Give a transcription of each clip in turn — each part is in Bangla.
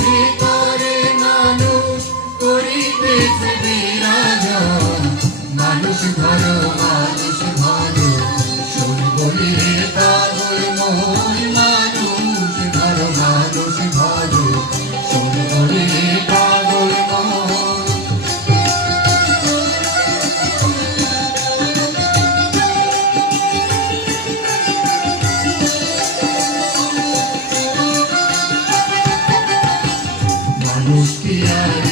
ভিতরে মানুষ করিতেছে বিরাজা? মানুষ ধরো মানুষ ধরো শুনব Muskeler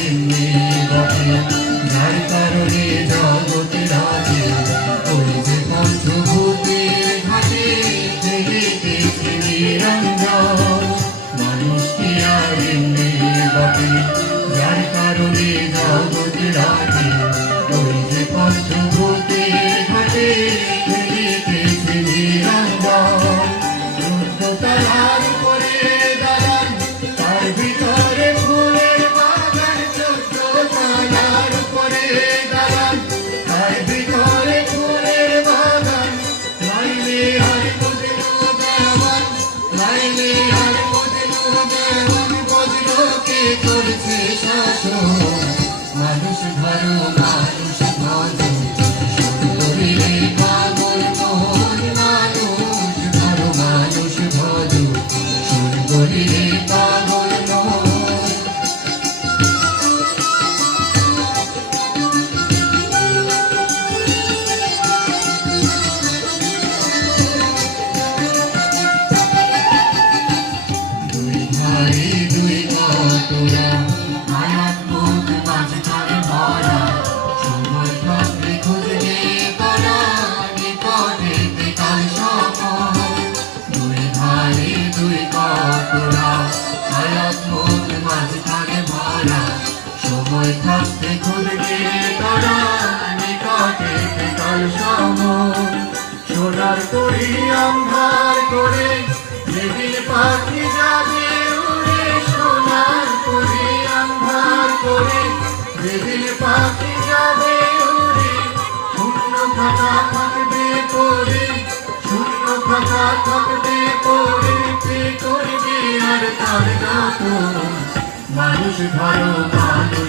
মানুষ ধর্ম অন্ধার করি করে। নীল পাখি যাবে সোনার করি। অন্ধার করে নীল পাখি যাবে উড়ে। শূন্য ফাঁকা থাকবে পড়ে, শূন্য থাকবে পড়ে। করবে আর তার মানুষ ভালো মানুষ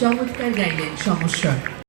চমৎকার গাইলেন সমস্যা।